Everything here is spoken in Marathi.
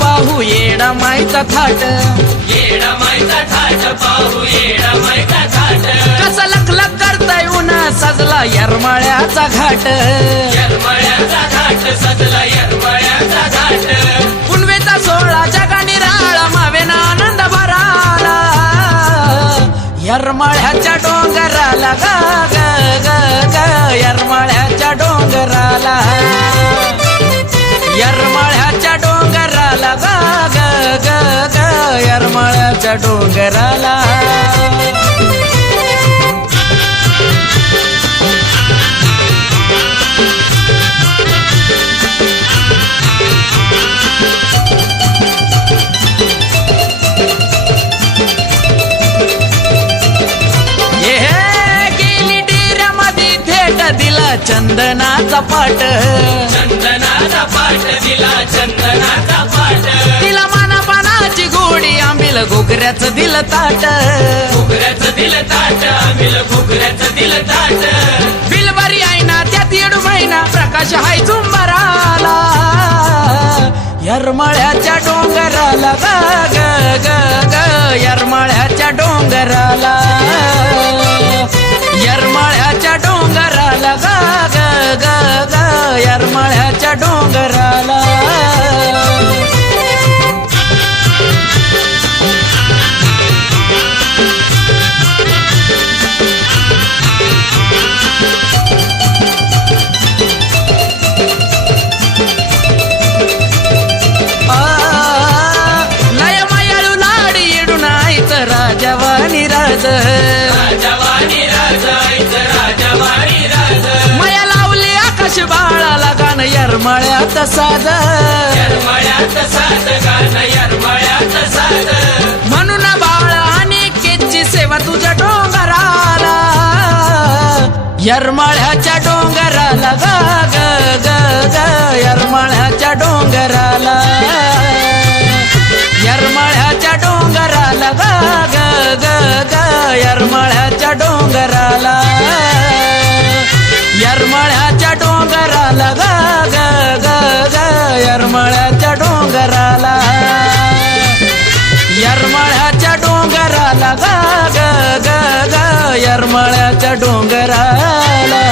पाहू येडा माईचा थाट, येडा माईचा थाट पाहू येडा माईचा थाट. कसा लखलख करताय उन्हा सजला येरमाळ्याचा घाट, येरमाळ्याचा घाट सजला येरमाळ्याचा घाट. पुनवेचा सोहळा जगा निराळा मावेना आनंद भराला, येरमाळ्याच्या डोंगराला ग ग ग ग, येरमाळ्याच्या डोंगराला, येरमाळ्याच्या डोंगराला ग ग ग ग, येरमाळ्याच्या डोंगराला. दिला चंदनाचा पाट, चंदनाचा पाट दिला चंदनाचा पाट. तिला मानापानाची गोडी आंबील घुगऱ्याचं दिलं ताट, घुगऱ्याचं दिलं ताट आंबील घुगऱ्याचं दिलं ताट. बिलबारी आहे ना त्यात येडू महिना प्रकाश हाय झुंबराला, येरमाळ्याच्या डोंगराला ग ग ग ग, येरमाळ्याच्या डोंगराला, येरमाळ्याच्या डोंगराला ग ग ग ग, येरमाळ्याच्या डोंगराला. लय मायाळू लाडी येडून आईचं राजावानी राज, राजावाणी राजायचं राजावाणी राज. माया लावली आकाश बाळाला गाणं येरमाळ्यात साज, येरमाळ्यात साज गाणं येरमाळ्यात साज. म्हणून बाळ आणि केची सेवा तुझ्या डोंगराला, येरमाळ्याच्या डोंगराला ग ग ग ग, येरमाळ्याच्या डोंगराला, येरमाळ्याच्या डोंगराला ग ग ग ग, येरमाळ्याच्या डोंगराला, येरमाळ्याच्या डोंगराला ग ग ग ग, येरमाळ्याच्या डोंगराला, येरमाळ्याच्या डोंगराला ग ग ग ग, येरमाळ्याच्या डोंगराला.